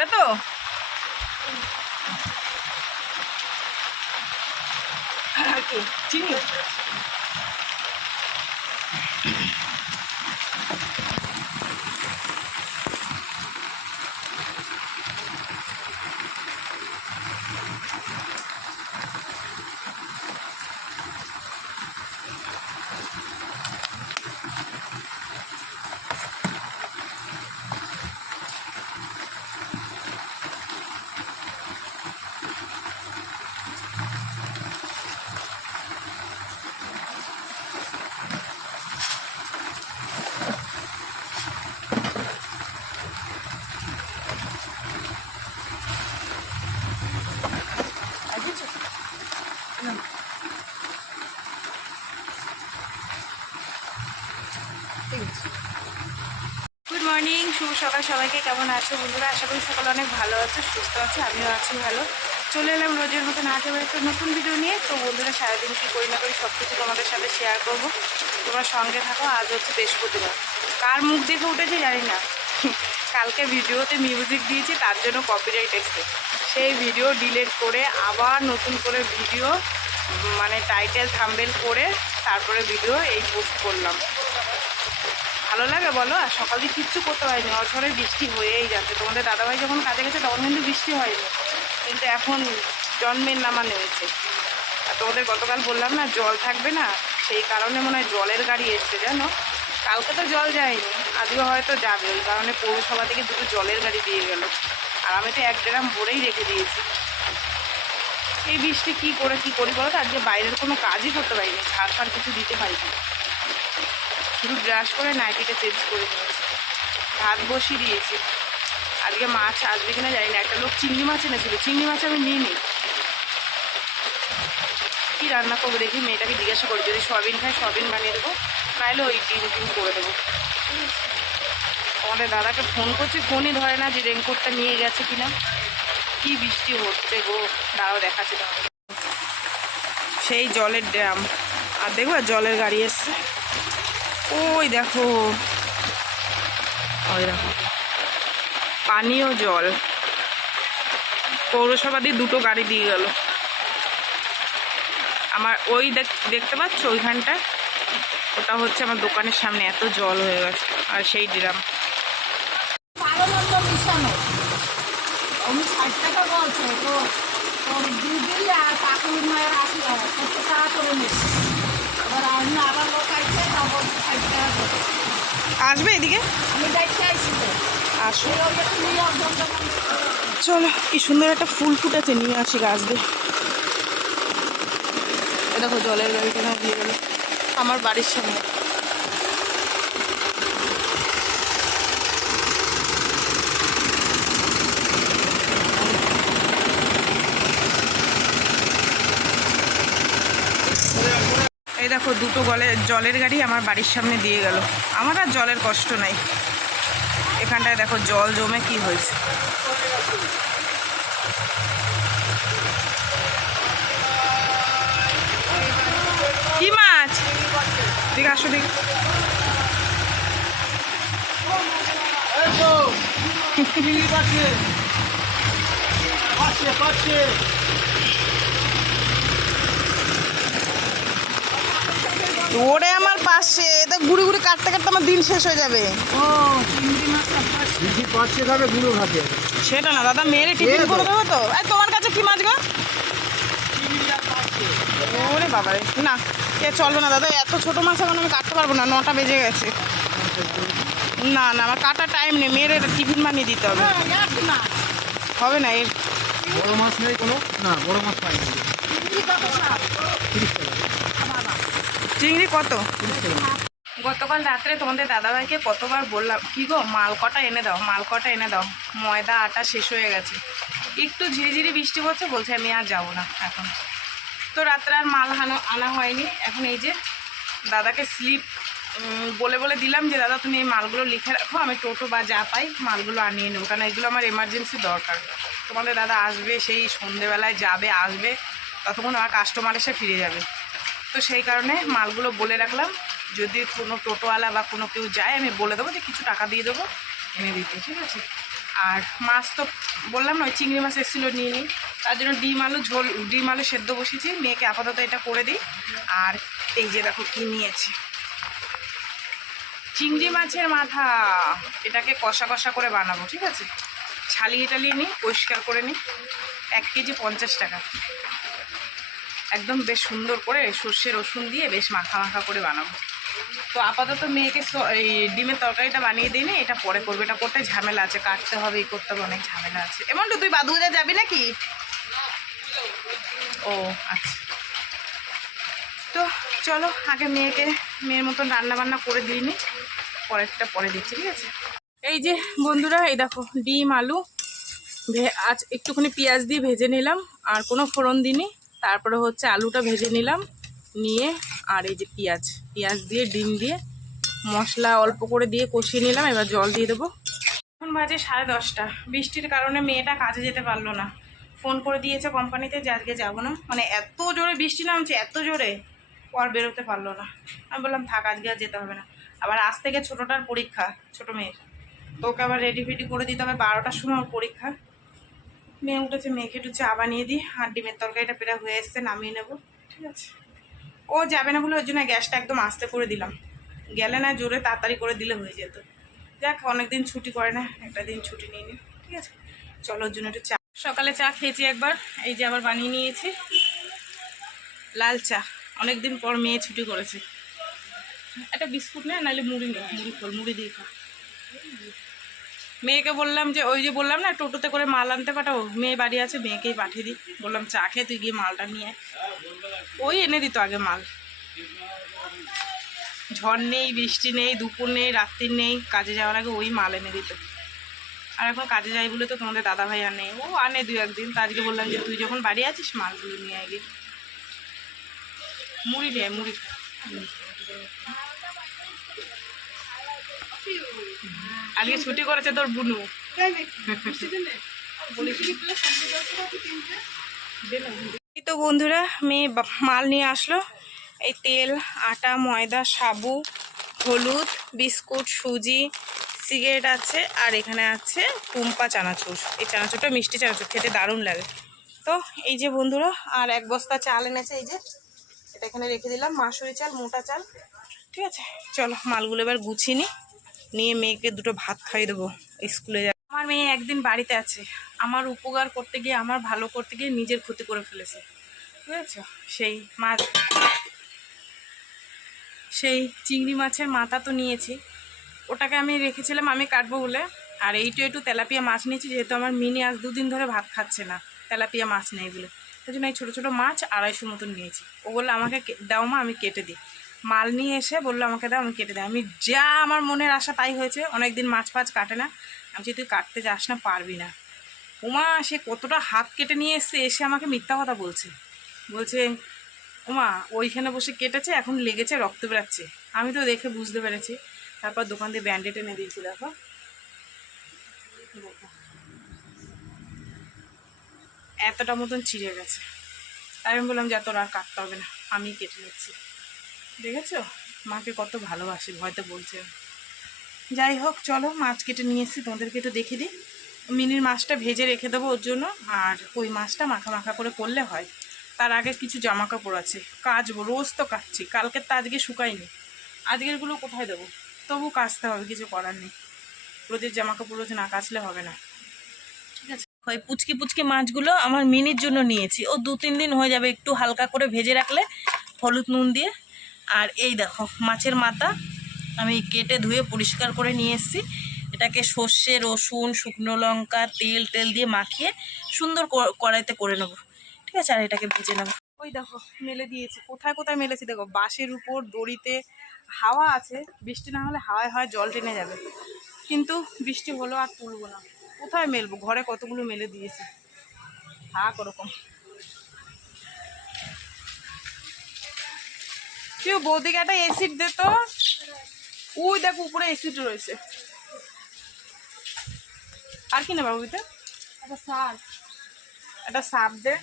এটা তো? চিনি আজিছো গুড মর্নিং শুভ সকাল সবাইকে কেমন আছো বন্ধুরা? আশা করি সকালে অনেক ভালো আছে, সুস্থ আছে, আমিও আছি ভালো। চলে এলাম রোজের মতন আজ আবার একটা নতুন ভিডিও নিয়ে। তো বন্ধুরা, সারাদিন কী করি না করি সব কিছু তোমাদের সাথে শেয়ার করব। তোমার সঙ্গে থাকো, আজ হচ্ছে বৃহস্পতিবার। কার মুখ দেখে উঠেছে জানি না। কালকে ভিডিওতে মিউজিক দিয়েছি, তার জন্য কপিরাইট এসছে। সেই ভিডিও ডিলিট করে আবার নতুন করে ভিডিও মানে টাইটেল থাম্বেল করে তারপরে ভিডিও এই পোস্ট করলাম। ভালো লাগে বলো? আর সকাল দিয়ে কিচ্ছু করতে হয়নি অঝরে বৃষ্টি হয়েই যাচ্ছে। তোমাদের দাদাভাই যখন কাজে গেছে, তখন কিন্তু বৃষ্টি হয়নি। কিন্তু এখন জন্মের নামা নেমেছে। আর তোমাদের গতকাল বললাম না, জল থাকবে না। সেই কারণে মনে হয় জলের গাড়ি এসছে, জানো? কালকে তো জল যায়নি। আজকে হয়তো যাবে। ওই কারণে পৌরসভা থেকে দুটো জলের গাড়ি দিয়ে গেল। আর আমি তো এক ড্রাম ভরেই রেখে দিয়েছি। এই বৃষ্টি কি করে, কি করি বলো তো? আজকে বাইরের কোনো কাজই করতে পারিনি। ছাড় ফাড় কিছু দিতে পারিনি। শুধু ব্রাশ করে নাইটিটা চেঞ্জ করে নিয়েছি। ভাত বসিয়ে দিয়েছি। আজকে মাছ আসবে কিনা জানি না। একটা লোক চিংড়ি মাছ এনেছিল। চিংড়ি মাছ আমি নিইনি। কি রান্না করব দেখি? মেয়েটাকে জিজ্ঞাসা করি, যদি সয়াবিন খায়, সয়াবিন বানিয়ে দেবো। নাহলে ওই ডিম টিম করে দেবো। আমাদের দাদাকে ফোন করছি। ফোনই ধরে না যে রেনকোটটা নিয়ে গেছে কিনা। কি বৃষ্টি হচ্ছে গো? দাঁড়াও, দেখাচ্ছে সেই জলের ড্রাম আর দেখব জলের গাড়ি এসছে। ওই দেখো। ওই দেখো। পানীয় জল। পৌরসভা দিয়ে দুটো গাড়ি দিয়ে গেল। আমার ওই দেখ- দেখতে পাচ্ছ ওইখানটা? ওটা হচ্ছে আমার দোকানের সামনে, এত জল হয়ে গেছে। আর সেই ড্রাম। টাকা আসবে এদিকে? আসো। চলো কি সুন্দর একটা ফুল ফুটেছে নিয়ে আসি গাছ দিয়ে। এ দেখো জলের গাড়িটা কেন দিয়ে গেল। আমার বাড়ির সামনে এই দেখো দুটো গলে জলের গাড়ি আমার বাড়ির সামনে দিয়ে গেল। আমার আর জলের কষ্ট নাই। এখানটায় দেখো জল জমে কি হয়েছে। কি মাছ? দিকে আসো দিকে। ওরে আমার পাশে এটা ঘুরে ঘুরে কাটতে কাটতে আমার দিন শেষ হয়ে যাবে। ও চিংড়ি মাছটা ফার্স্ট বেশি পাচ্ছে খাবে গুঁড়ো সেটা না দাদা মেয়েরে টিফিন। করে দেবো তো। এই তোমার কাছে কি মাছ গো? ওরে বাবা রে না এ চলবে না দাদা এত ছোট মাছ এখন আমি কাটতে পারব না নটা বেজে গেছে। না না আমার কাটার টাইম নেই এটা টিফিন বানিয়ে দিতে হবে। না। হবে না এর। বড় মাছ নেই কোনো? না বড় মাছ পাই তিরিশ টাকা। চিংড়ি কত? গতকাল রাত্রে তোমাদের দাদাভাইকে কতবার বললাম, কি গো মাল কটা এনে দাও মাল কটা এনে দাও, ময়দা, আটা শেষ হয়ে গেছে। একটু ঝিরিঝিরি বৃষ্টি পড়ছে, বলছে, আমি আর যাব না এখন। তো রাত্রে আর মাল হানো, আনা হয়নি। এখন এই যে দাদাকে স্লিপ বলে বলে দিলাম যে, দাদা, তুমি এই মালগুলো লিখে রাখো, আমি টোটো বা যা পাই মালগুলো আনিয়ে নেব, কারণ এগুলো আমার এমার্জেন্সি দরকার। তোমাদের দাদা আসবে, সেই সন্ধেবেলায় যাবে, আসবে, ততক্ষণ আমার কাস্টমার এসে ফিরে যাবে। তো সেই কারণে মালগুলো বলে রাখলাম। যদি কোনো টোটোওয়ালা বা কোনো কেউ যায়, আমি বলে দেবো যে কিছু টাকা দিয়ে দেবো, এনে দিতে, ঠিক আছে? আর মাছ তো বললাম না, ওই চিংড়ি মাছ এসেছিল, নিয়ে নিই। তার জন্য ডিম, আলু, ঝোল, ডিম, আলু সেদ্ধ বসিয়েছি। মেয়েকে আপাতত এটা করে দিই। আর এই যে দেখো কী নিয়েছি। চিংড়ি মাছের মাথা, এটাকে কষা কষা করে বানাবো, ঠিক আছে? ছালিয়ে টালিয়ে নিই, পরিষ্কার করে নিই। এক কেজি পঞ্চাশ টাকা। একদম বেশ সুন্দর করে সর্ষে রসুন দিয়ে বেশ মাখা মাখা করে বানাবো। তো আপাতত মেয়েকে এই ডিমের তরকারিটা বানিয়ে দিই এটা পরে করবে। এটা করতে ঝামেলা আছে, কাটতে হবে এই করতে হবে, অনেক ঝামেলা আছে। এমন তো তুই বাদুজা যাবি নাকি? ও আচ্ছা। তো চলো, আগে মেয়েকে, মেয়ের মতন রান্না বান্না করে দিই নি। পরেরটা পরে দিচ্ছি ঠিক আছে? এই যে বন্ধুরা, এই দেখো, ডিম, আলু আজ একটুখানি পেঁয়াজ দিয়ে ভেজে নিলাম, আর কোনো ফোড়ন দিইনি। তারপরে হচ্ছে আলুটা ভেজে নিলাম, নিয়ে আর এই যে পেঁয়াজ পেঁয়াজ দিয়ে, ডিম দিয়ে মশলা অল্প করে দিয়ে কষিয়ে নিলাম, এবার জল দিয়ে দেবো। এখন বাজে সাড়ে দশটা, বৃষ্টির কারণে মেয়েটা কাজে যেতে পারল না। ফোন করে দিয়েছে কোম্পানিতে যে আজকে যাব না। মানে এত জোরে বৃষ্টি নামছে, এত জোরে পর বেরোতে পারল না। আমি বললাম, থাক, আজকে আর যেতে হবে না। আবার আজ থেকে ছোটোটার পরীক্ষা, ছোটো মেয়ের। তো ওকে আবার রেডি ফেডি করে দিতে হবে, বারোটার সময় পরীক্ষা। মেয়ে উঠেছে মেয়েকে একটু চা বানিয়ে দিই, আর ডিমের তরকারিটা প্রায় হয়ে এসছে, নামিয়ে নেব। ঠিক আছে? ও যাবে না বলে ওই জন্য গ্যাসটা একদম আস্তে করে দিলাম। গেলে না জোরে তাড়াতাড়ি করে দিলে হয়ে যেত। যাক, অনেকদিন ছুটি করে না, একটা দিন ছুটি নিয়ে নিই ঠিক আছে? চলো ওর জন্য একটু চা। সকালে চা খেয়েছি একবার, এই যে আবার বানিয়ে নিয়েছি। লাল চা। অনেকদিন পর মেয়ে ছুটি করেছে। একটা বিস্কুট নেয় নাহলে মুড়ি নে, মুড়ি খোল, মুড়ি দিয়ে খা। মেয়েকে বললাম যে, ওই যে বললাম না, টোটোতে করে মাল আনতে পাঠাবো মেয়ে বাড়ি আছে, মেয়েকেই পাঠিয়ে দিই। বললাম, চা খেয়ে তুই গিয়ে মালটা নিয়ে। ওই এনে দিত আগে মাল। ঝড় নেই, বৃষ্টি নেই, দুপুর নেই, রাত্রি নেই, কাজে যাওয়ার আগে ওই মাল এনে দিত। আর এখন কাজে যাই বলে তো তোমাদের দাদা ভাই আর নেই ও আনে দু একদিন। তো আজকে বললাম যে, তুই যখন বাড়ি আছিস, মালগুলো নিয়ে আয় গিয়ে। মুড়ি নেয় মুড়ি। আজকে ছুটি করেছে তোর বুনু। তো বন্ধুরা, মেয়ে মাল নিয়ে আসলো। এই তেল, আটা, ময়দা, সাবু, হলুদ, বিস্কুট, সুজি, সিগারেট আছে, আর এখানে আছে কুম্পা চানাচুর। এই চানাচুরটা মিষ্টি চানাচুর, খেতে দারুণ লাগে। তো এই যে বন্ধুরা, আর এক বস্তা চাল এনেছে এই যে। এটা এখানে রেখে দিলাম, মাসুরি চাল, মোটা চাল। ঠিক আছে? চলো, মালগুলো এবার গুছিয়ে নিই। নিয়ে মেয়েকে দুটো ভাত খাইয়ে দেবো স্কুলে যাবে আমার মেয়ে একদিন বাড়িতে আছে। আমার উপকার করতে গিয়ে, আমার ভালো করতে গিয়ে নিজের ক্ষতি করে ফেলেছে। বুঝেছ সেই মাছ সেই চিংড়ি মাছের মাথা তো নিয়েছি। ওটাকে আমি রেখেছিলাম আমি কাটবো বলে। আর এইটু একটু তেলাপিয়া মাছ নিয়েছি, যেহেতু আমার মিনি আজ দুদিন ধরে ভাত খাচ্ছে না। তেলাপিয়া মাছ নেই বলে। সেই জন্য এই ছোটো ছোটো মাছ আড়াইশো মতন নিয়েছি। ওগুলো আমাকে দাও মা, আমি কেটে দিই। মাল নিয়ে এসে বলল আমাকে দাও, আমি কেটে দেয় আমি যা আমার মনের আশা তাই হয়েছে অনেক দিন মাছ ফাছ কাটে না। আমি যদি তুই কাটতে যাস না, পারবি না। উমা, সে কতটা হাত কেটে নিয়ে এসছে, এসে আমাকে মিথ্যা কথা বলছে। বলছে ওমা ওইখানে বসে কেটেছে, এখন লেগেছে, রক্ত বেরাচ্ছে। আমি তো দেখে বুঝতে পেরেছি। তারপর দোকান দিয়ে ব্যান্ডেড এনে দিয়েছি, দেখো। দেখো। এতটা মতন ছিঁড়ে গেছে। তাই আমি বললাম, যে এত আর কাটতে হবে না আমি কেটে নিচ্ছি। দেখেছ? মাকে কত ভালোবাসে হয়তো বলছে। যাই হোক, চলো, মাছ কেটে নিয়ে এসেছি, তোমাদেরকে একটু দেখে দিই। মিনির মাছটা ভেজে রেখে দেবো ওর জন্য, আর ওই মাছটা মাখা মাখা করে করলে হয়। তার আগে কিছু জামা কাপড় আছে, কাচবো, রোজ তো কাচ্ছি, কালকে তো আজকে শুকায়নি। আজকেরগুলো কোথায় দেবো? তবু কাচতে হবে, কিছু করার নেই। রোজের জামা কাপড় রোজ না কাচলে হবে না। ঠিক আছে? ওই পুচকি পুচকি মাছগুলো আমার মিনির জন্য নিয়েছি। ও দু তিন দিন হয়ে যাবে একটু হালকা করে ভেজে রাখলে, হলুদ নুন দিয়ে আর এই দেখো, মাছের মাথা আমি কেটে ধুয়ে পরিষ্কার করে নিয়ে এসেছি। এটাকে সর্ষে, রসুন, শুকনো লঙ্কা, তেল তেল দিয়ে মাখিয়ে সুন্দর কড়াইতে করে নেব। ঠিক আছে? আর এটাকে ভেজে নেব। ওই দেখো, মেলে দিয়েছি। কোথায় কোথায় মেলেছি দেখো? বাঁশের উপর, দড়িতে হাওয়া আছে। বৃষ্টি না হলে হাওয়ায় হয় জল টেনে যাবে। কিন্তু বৃষ্টি হলো আর তুলবো না। কোথায় মেলবো? ঘরে কতগুলো মেলে দিয়েছি। থাক ওরকম। কেউ বৌদিকে একটা এসিড দে তো। ওই দেখো উপরে এসিড রয়েছে। আর কি নেবা বৌদিতে? একটা শাক একটা সাপ দে।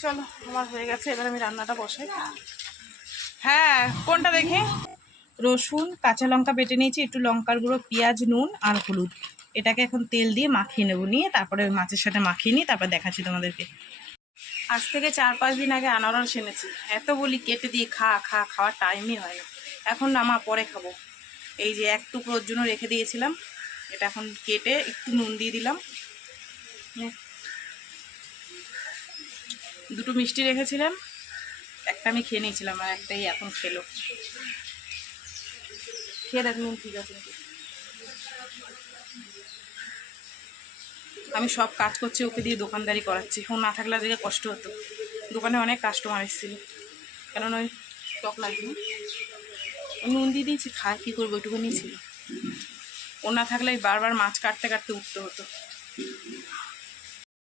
চলো আমার হয়ে গেছে এবার আমি রান্নাটা বসাই। হ্যাঁ কোনটা দেখি? রসুন কাঁচা লঙ্কা বেটে নিয়েছি একটু লঙ্কার গুঁড়ো পেঁয়াজ নুন আর হলুদ। এটাকে এখন তেল দিয়ে মাখিয়ে নেব। নিয়ে তারপরে ওই মাছের সাথে মাখিয়ে নিই তারপর দেখাচ্ছি তোমাদেরকে। আজ থেকে চার, পাঁচ দিন আগে আনারস এনেছি। এত বলি কেটে দিয়ে খা খা, খাওয়ার টাইমই হয় না। এখন না, মা পরে খাব। এই যে এক টুকরোর জন্য রেখে দিয়েছিলাম। এটা এখন কেটে একটু নুন দিয়ে দিলাম। নে। দুটো মিষ্টি রেখেছিলাম। একটা আমি খেয়ে নিয়েছিলাম আর একটাই এখন খেলো। খেয়ে দেখ নুন ঠিক আছে। আমি সব কাজ করছি, ওকে দিয়ে দোকানদারি করাচ্ছি। ও না থাকলে আজকে কষ্ট হতো। দোকানে অনেক কাস্টমার এসেছিল। কেননা ওই টক লাগবে নুন দিয়ে দিয়েছি খায় কী করব ওইটুকু নিয়েছিল ও না থাকলে বারবার মাছ কাটতে কাটতে উঠতে হতো।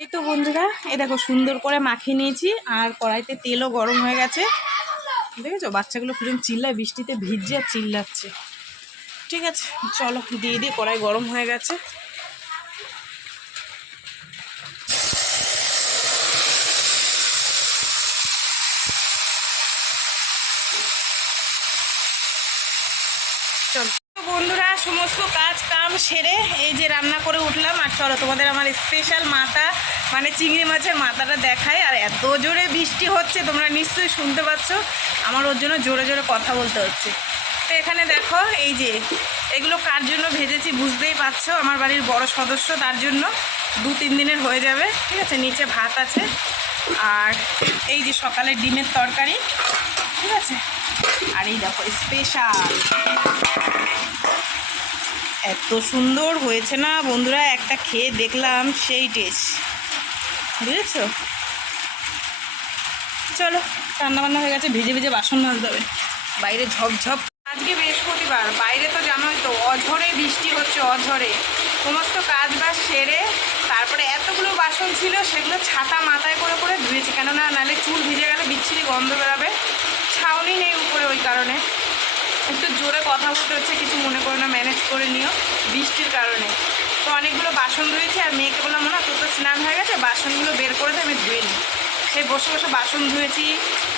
এই তো বন্ধুরা, এই দেখো সুন্দর করে মাখিয়ে নিয়েছি, আর কড়াইতে তেলও গরম হয়ে গেছে। দেখেছ? বাচ্চাগুলো কিরম চিল্লায়, বৃষ্টিতে ভিজছে আর চিল্লাচ্ছে। ঠিক আছে, চলো, দিয়ে দিয়ে কড়াই গরম হয়ে গেছে চলো তো বন্ধুরা সমস্ত কাজ, কাম সেরে এই যে রান্না করে উঠলাম। আর চলো, তোমাদের আমার স্পেশাল মাথা মানে চিংড়ি মাছের মাথাটা দেখায় আর এত জোরে বৃষ্টি হচ্ছে, তোমরা নিশ্চয়ই শুনতে পাচ্ছ। আমার ওর জন্য জোরে জোরে কথা বলতে হচ্ছে। তো এখানে দেখো, এই যে এগুলো কার জন্য ভেজেছি বুঝতেই পারছ? আমার বাড়ির বড় সদস্য, তার জন্য দু তিন দিনের হয়ে যাবে। ঠিক আছে, নিচে ভাত আছে। আর এই যে সকালে ডিমের তরকারি। ঠিক আছে? আর এই দেখো স্পেশাল এত সুন্দর হয়েছে না বন্ধুরা, একটা খেয়ে দেখলাম সেই টেস্ট বুঝেছ? চলো রান্না বান্না হয়ে গেছে, ভিজে ভিজে বাসন মাজতে হবে। বাইরে ঝপঝপ। আজকে বৃহস্পতিবার, বাইরে তো জানোই তো, অঝরে বৃষ্টি হচ্ছে, অঝরে। সমস্ত কাজ বাজ সেরে, তারপরে এতগুলো বাসন ছিল, সেগুলো ছাতা মাথায় করে করে ধুয়েছি। কেননা, নাহলে চুল ভিজে গেলে বিচ্ছিরি গন্ধ বেরাবে। ছাউনি নেই উপরে ওই কারণে। একটু জোরে কথা বলতে হচ্ছে, কিছু মনে করো না ম্যানেজ করে নিও বৃষ্টির কারণে। তো অনেকগুলো বাসন ধুয়েছি আর মেয়েকে বললাম না তোর তো স্নান হয়ে গেছে, বাসনগুলো বের করে আমি ধুয়ে নিই। সেই বসে বসে বাসন ধুয়েছি,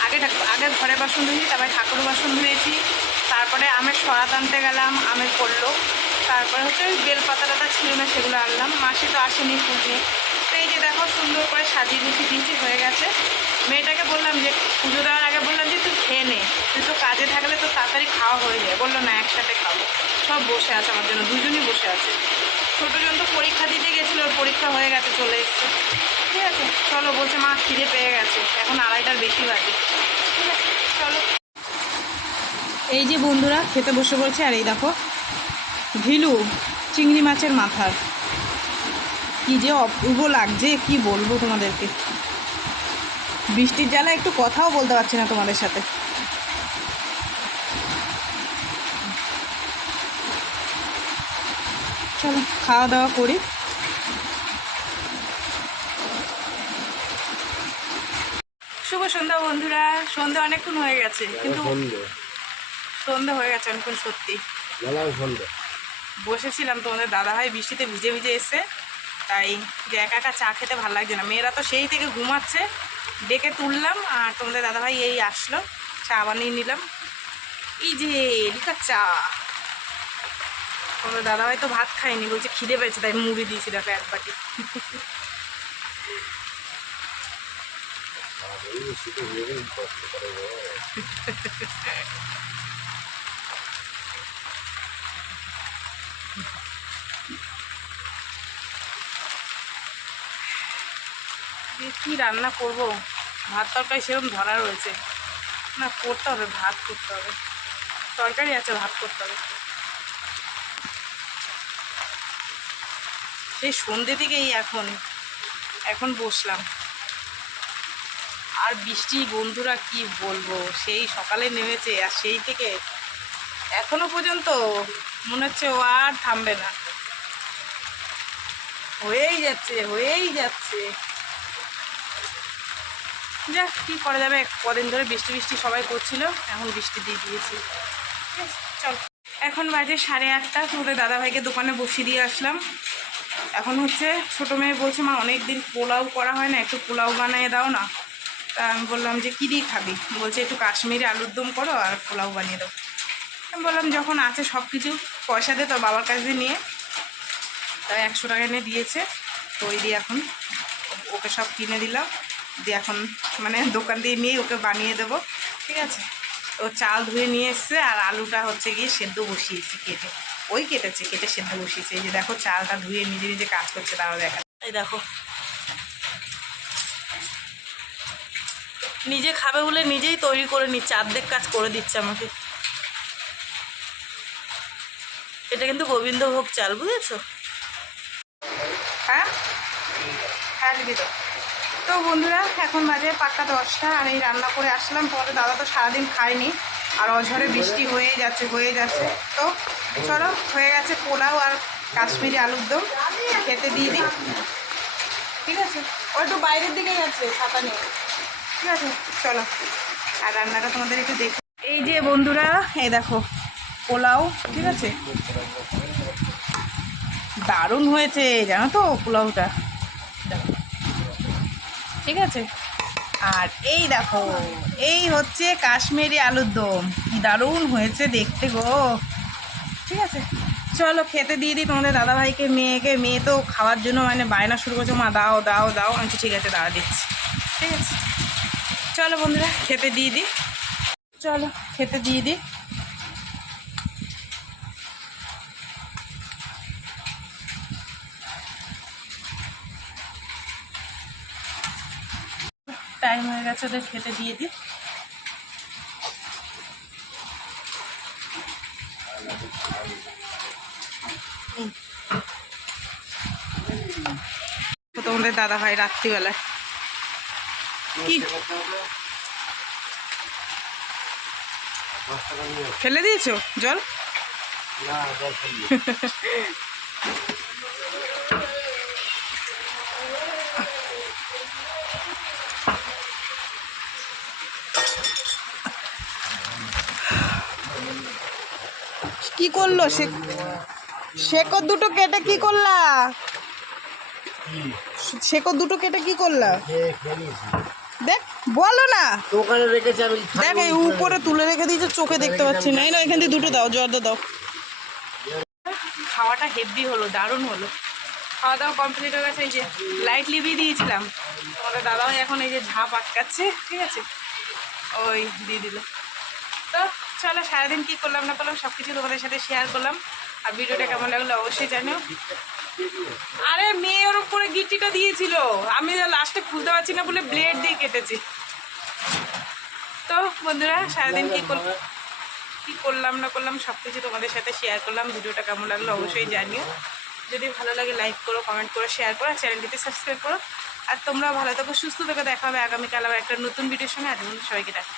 আগে আগে ঘরে বাসন ধুয়েছি, তারপরে ঠাকুর বাসন ধুয়েছি, তারপরে আমের সরাত আনতে গেলাম, আমের পড়ল, তারপরে হচ্ছে ওই বেলপাতা টাতা ছিল না, সেগুলো আনলাম, মাসি তো আসেনি নিয়ে। তো এই যে দেখো, সুন্দর করে সাজিয়ে গুছিয়ে দিয়েছি, হয়ে গেছে। মেয়েটাকে বললাম যে, পুজো দেওয়ার আগে বললাম যে খেয়ে নে। তুই তো কাজে থাকলে তো তাড়াতাড়ি খাওয়া হয়ে যায়। বলল, না, একসাথে খাব। সব বসে আছে আমার জন্য দুজনই বসে আছে। ছোটো জন তো পরীক্ষা দিতে গেছিল, ওর পরীক্ষা হয়ে গেছে, চলে এসছে। ঠিক আছে, চলো, বলছে, মা, খিদে পেয়ে গেছে, এখন আড়াইটার বেশি বাজে। ঠিক আছে, চলো। এই যে বন্ধুরা, খেতে বসে বলছে, আর এই দেখো ভিলু চিংড়ি মাছের মাথার। কি যে অপূর্ব লাগছে, কি বলব তোমাদেরকে? বৃষ্টির জ্বালা একটু কথাও বলতে পারছি না তোমাদের সাথে। চলো খাওয়া দাওয়া করি। শুভ সন্ধ্যা বন্ধুরা। সন্ধ্যা অনেকক্ষণ হয়ে গেছে কিন্তু সন্ধ্যা। হয়ে গেছে অনেকক্ষণ সত্যি। বসেছিলাম তোমাদের দাদাভাই বৃষ্টিতে ভিজে ভিজে এসে তাই যে একা একা চা খেতে ভালো লাগছে না। মেয়েরা তো সেই থেকে ঘুমাচ্ছে। ডেকে তুললাম আর তোমাদের দাদাভাই এই আসলো। চা বানিয়ে নিলাম। এই যে লিকার চা। দাদাভাই তো ভাত খায়নি, বলছে খিদে পেয়েছে, তাই মুড়ি দিয়েছি, দেখো এক বাটি। কি রান্না করব? ভাত তরকারি সেরকম ধরা রয়েছে। না, করতে হবে, ভাত করতে হবে। তরকারি আছে, ভাত করতে হবে। সেই সন্ধ্যে থেকেই এখন এখন বসলাম। আর বৃষ্টি, বন্ধুরা কি বলব, সেই সকালে নেমেছে, আর সেই থেকে এখনও পর্যন্ত মনে হচ্ছে ও আর থামবে না। হয়েই যাচ্ছে হয়েই যাচ্ছে। যাক, কী করা যাবে? কদিন ধরে বৃষ্টি বৃষ্টি সবাই করছিল, এখন বৃষ্টি দিয়ে দিয়েছি। চল। এখন বাজে সাড়ে আটটা, তোমাদের দাদাভাইকে দোকানে বসিয়ে দিয়ে আসলাম। এখন হচ্ছে ছোটো মেয়ে বলছে, মা অনেক দিন পোলাও করা হয় না, একটু পোলাও বানিয়ে দাও না। তা আমি বললাম যে, কী দিয়ে খাবি? বলছে, একটু কাশ্মীরি আলুর দম করো আর পোলাও বানিয়ে দাও। আমি বললাম, যখন আছে সব কিছু পয়সা দে তোর বাবার কাছে নিয়ে। তাই একশো টাকা এনে দিয়েছে, তো ওই দিয়ে এখন ওকে সব কিনে দিলাম। দিয়ে এখন মানে দোকান দিয়ে নিয়ে ওকে বানিয়ে দেবো, ঠিক আছে? ও চাল ধুয়ে নিয়ে এসছে আর আলুটা হচ্ছে গিয়ে সেদ্ধ বসিয়েছি কেটে। ওই কেটেছে কেটে সেদ্ধ বসিয়েছে। এই যে দেখো চালটা ধুয়ে নিজে নিজে কাজ করছে তাও দেখা। এই দেখো। নিজে খাবে বলে নিজেই তৈরি করে নিচ্ছে অর্ধেক কাজ করে দিচ্ছে আমাকে। এটা কিন্তু গোবিন্দভোগ চাল বুঝেছ? হ্যাঁ? হ্যাঁ দিদি তো। তো বন্ধুরা এখন বাজে পাক্কা দশটা আর এই রান্না করে আসলাম। পরে দাদা তো সারাদিন খায়নি আর অঝরে বৃষ্টি হয়ে যাচ্ছে হয়ে যাচ্ছে। তো চলো, হয়ে গেছে পোলাও আর কাশ্মীরি আলুর দম। খেতে দিয়ে দিই। ঠিক আছে? ও একটু বাইরের দিকে যাচ্ছে ছাতা নিয়ে ঠিক আছে? চলো। আর রান্নাটা তোমাদের একটু দেখো। এই যে বন্ধুরা, এই দেখো, পোলাও, ঠিক আছে? দারুণ হয়েছে, জানো তো পোলাওটা। ঠিক আছে? আর এই দেখো, এই হচ্ছে কাশ্মীরি আলুর দম। কি দারুণ হয়েছে দেখতে গো। ঠিক আছে। চলো খেতে দিয়ে দিই তোমাদের দাদাভাইকে, মেয়েকে। মেয়ে তো খাওয়ার জন্য মানে বায়না শুরু করছে। মা, দাও দাও দাও। আমি ঠিক আছে দাওয়া দিচ্ছি। ঠিক আছে। চলো বন্ধুরা, খেতে দিয়ে দিই। চলো, খেতে দিয়ে দিই। টাইম হয়ে গেছে, ওদের খেতে দিয়ে দিই। তোমাদের দাদা ভাই রাত্রিবেলায়। কি? ফেলে দিয়েছ? জল? কি করল? সে শেকর দুটো কেটে কি করলা? শেকর দুটো কেটে কি করলা? দেখ বলো না। দোকানে রেখেছি আমি দেখ এই উপরে তুলে রেখে দিয়েছে চোখে দেখতে পাচ্ছি না। এই না এখান দিয়ে দুটো দাও জর্দা দাও। খাওয়াটা হেভি হলো দারুণ হলো। খাওয়া দাওয়া কমপ্লিট হয়ে গেছে এই যে লাইট লিভিয়ে দিয়েছিলাম। তোমাদের দাদাও এখন এই যে ঝাঁপ আটকাচ্ছে ঠিক আছে? ওই দিয়ে দিল। তো চলো সারাদিন কী করলাম না করলাম সব কিছু তোমাদের সাথে শেয়ার করলাম। আর ভিডিওটা কেমন লাগল অবশ্যই জানিও। আরে মেয়ে ওর উপরে গিট্টিটা দিয়েছিল। আমি লাস্টে খুলতে পারছি না বলে ব্লেড দিয়ে কেটেছি। তো বন্ধুরা, সারাদিন কী করলাম? কী করলাম না করলাম সব কিছু তোমাদের সাথে শেয়ার করলাম। ভিডিওটা কেমন লাগল অবশ্যই জানিও। যদি ভালো লাগে লাইক করো কমেন্ট করো শেয়ার করো চ্যানেলটিতে সাবস্ক্রাইব করো। আর তোমরা ভালো থাকো, সুস্থ থাকো, দেখা হবে আগামীকাল আবার একটা নতুন ভিডিওর সঙ্গে। আর সবাইকে দেখা